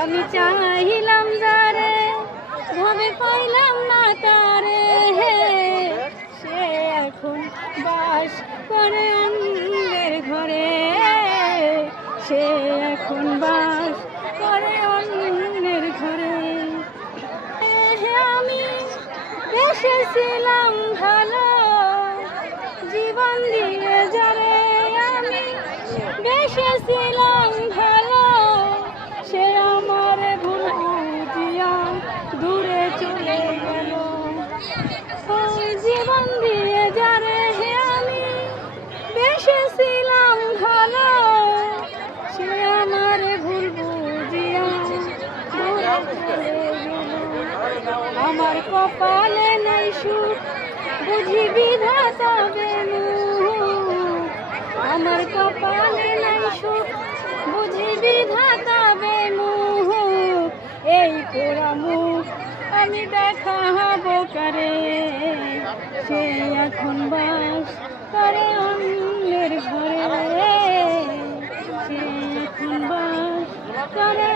আমি চাইলাম যারে ভাবে পাইলাম না তারে, সে এখন বাস করে অন্যের ঘরে, সে এখন বাস করে অন্যের ঘরে। আমি বেসেছিলাম ভালো জীবন দিয়ে যারে, আমি বেসেছিলাম ভালো, সে আমার ভুল বুঝিয়া দূরে চলে গেল। ওই জীবন দিয়ে যারে আমি বেসেছিলাম ভালো, সে আমার ভুল বুঝিয়া দূরে চলে গেল। আমার কপালে নাই সুখ বুঝি বিধাতা বেমুখ, আমার কপালে নাই সুখ বুঝি বিধাতা বেমুখ। এই পোড়া মুখ আমি দেখাবো কারে, সে এখন বাস করে অন্যের ঘরে, সে এখন বাস করে